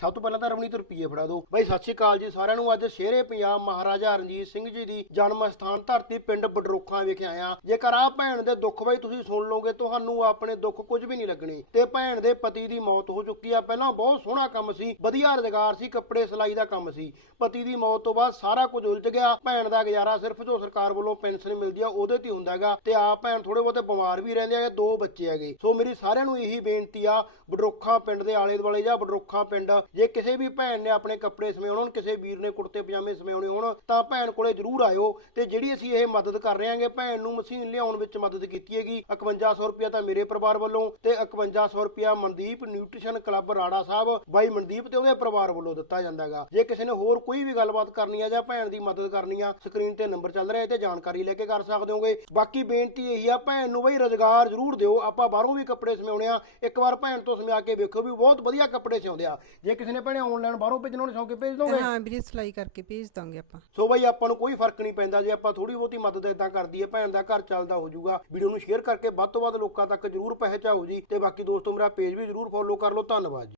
ਸਭ ਤੋਂ ਪਹਿਲਾਂ ਤਾਂ ਰਵਨੀਤ ਰੁਪਈਏ ਫੜਾ ਦਿਓ। ਬਾਈ, ਸਤਿ ਸ਼੍ਰੀ ਅਕਾਲ ਜੀ ਸਾਰਿਆਂ ਨੂੰ। ਅੱਜ ਸ਼ੇਰੇ ਪੰਜਾਬ ਮਹਾਰਾਜਾ ਰਣਜੀਤ ਸਿੰਘ ਜੀ ਦੀ ਜਨਮ ਸਥਾਨ ਧਰਤੀ ਪਿੰਡ ਬਡਰੋਖਾਂ ਵਿਖੇ ਆਇਆ। ਜੇਕਰ ਆ ਭੈਣ ਦੇ ਦੁੱਖ ਬਾਈ ਤੁਸੀਂ ਸੁਣ ਲਓਗੇ, ਤੁਹਾਨੂੰ ਆਪਣੇ ਦੁੱਖ ਕੁਝ ਵੀ ਨਹੀਂ ਲੱਗਣੇ। ਤੇ ਭੈਣ ਦੇ ਪਤੀ ਦੀ ਮੌਤ ਹੋ ਚੁੱਕੀ ਆ। ਪਹਿਲਾਂ ਬਹੁਤ ਸੋਹਣਾ ਕੰਮ ਸੀ, ਵਧੀਆ ਰੁਜ਼ਗਾਰ ਸੀ, ਕੱਪੜੇ ਸਿਲਾਈ ਦਾ ਕੰਮ ਸੀ। ਪਤੀ ਦੀ ਮੌਤ ਤੋਂ ਬਾਅਦ ਸਾਰਾ ਕੁਝ ਉਲਝ ਗਿਆ। ਭੈਣ ਦਾ ਗੁਜ਼ਾਰਾ ਸਿਰਫ ਜੋ ਸਰਕਾਰ ਵੱਲੋਂ ਪੈਨਸ਼ਨ ਮਿਲਦੀ ਆ, ਉਹਦੇ ਤੇ ਹੀ ਹੁੰਦਾ ਹੈਗਾ। ਤੇ ਆਪ ਭੈਣ ਥੋੜੇ ਬਹੁਤੇ ਬਿਮਾਰ ਵੀ ਰਹਿੰਦੇ ਆ ਦੋ ਬੱਚੇ ਹੈਗੇ। ਸੋ ਮੇਰੀ ਸਾਰਿਆਂ ਨੂੰ ਇਹੀ ਬੇਨਤੀ ਆ, ਬਡਰੋਖਾ ਪਿੰਡ ਦੇ ਆਲੇ ਦੁਆਲੇ ਜਾਂ ਬਡਰੋਖਾ ਪਿੰਡ ਜੇ ਕਿਸੇ ਵੀ ਭੈਣ ਨੇ ਆਪਣੇ ਕੱਪੜੇ ਸਮੇਉਣੇ ਹੋਣ, ਕਿਸੇ ਵੀਰ ਨੇ ਕੁੜਤੇ ਪਜਾਮੇ ਸਮੇਉਣੇ ਹੋਣ, ਤਾਂ ਭੈਣ ਕੋਲੇ ਜਰੂਰ ਆਇਓ ਤੇ ਜਿਹੜੀ ਅਸੀਂ ਇਹ ਮਦਦ ਕਰ ਰਹੇ ਹਾਂਗੇ, ਭੈਣ ਨੂੰ ਮਸ਼ੀਨ ਲਿਆਉਣ ਵਿੱਚ ਮਦਦ ਕੀਤੀ ਹੈਗੀ। 5100 ਰੁਪਇਆ ਤਾਂ ਮੇਰੇ ਪਰਿਵਾਰ ਵੱਲੋਂ ਤੇ 5100 ਰੁਪਇਆ ਮਨਦੀਪ ਨਿਊਟ੍ਰੀਸ਼ਨ ਕਲੱਬ ਰਾੜਾ ਸਾਹਿਬ, ਬਾਈ ਮਨਦੀਪ ਤੇ ਉਹਦੇ ਪਰਿਵਾਰ ਵੱਲੋਂ ਦਿੱਤਾ ਜਾਂਦਾ ਹੈਗਾ। ਜੇ ਕਿਸੇ ਨੇ ਹੋਰ ਕੋਈ ਵੀ ਗੱਲਬਾਤ ਕਰਨੀ ਆ ਜਾਂ ਭੈਣ ਦੀ ਮਦਦ ਕਰਨੀ ਆ, ਸਕਰੀਨ ਤੇ ਨੰਬਰ ਚੱਲ ਰਿਹਾ ਤੇ ਜਾਣਕਾਰੀ ਲੈ ਕੇ ਕਰ ਸਕਦੇ ਹੋਗੇ। ਬਾਕੀ ਬੇਨਤੀ ਇਹੀ ਆ, ਭੈਣ ਨੂੰ ਬਈ ਰੋਜ਼ਗਾਰ ਜ਼ਰੂਰ ਦਿਓ। ਆਪਾਂ ਬਾਹਰੋਂ ਵੀ ਕੱਪੜੇ ਸਮਿਆਉਣੇ ਆ। ਇੱਕ ਵਾਰ ਭੈਣ ਤੋਂ ਸਮਿਆ ਕੇ ਵੇਖੋ ਵੀ ਬਹੁਤ ਵਧੀਆ ਕੱਪੜੇ ਸਿਉਂਦੇ ਆ। ਜੇ ਕਿਸੇ ਨੇ ਭੈਣੇ ਆਨਲਾਈਨ ਬਾਹਰੋਂ ਭੇਜਣ ਹੋਣ ਸੌਂ ਕੇ ਭੇਜ ਦੋਗੇ? ਹਾਂ ਵੀਰੇ ਸਿਲਾਈ ਕਰਕੇ ਭੇਜ ਦਾਂਗੇ ਆਪਾਂ। ਸੋ ਬਈ ਆਪਾਂ ਨੂੰ ਕੋਈ ਫ਼ਰਕ ਨਹੀਂ ਪੈਂਦਾ ਜੇ ਆਪਾਂ ਥੋੜੀ ਬਹੁਤੀ ਮਦਦ ਇਦਾਂ ਕਰਦੀ ਹੈ ਭੈਣ ਦਾ ਘਰ ਚੱਲਦਾ ਹੋ ਜਾਊਗਾ। ਵੀਡੀਓ ਨੂੰ ਸ਼ੇਅਰ ਕਰਕੇ ਵੱਧ ਤੋਂ ਵੱਧ ਲੋਕਾਂ ਤੱਕ ਜਰੂਰ ਪਹੁੰਚਾਓ ਜੀ ਤੇ ਬਾਕੀ ਦੋਸਤੋ ਮੇਰਾ ਪੇਜ ਵੀ ਜਰੂਰ ਫੋਲੋ ਕਰ ਲਓ ਧੰਨਵਾਦ ਜੀ।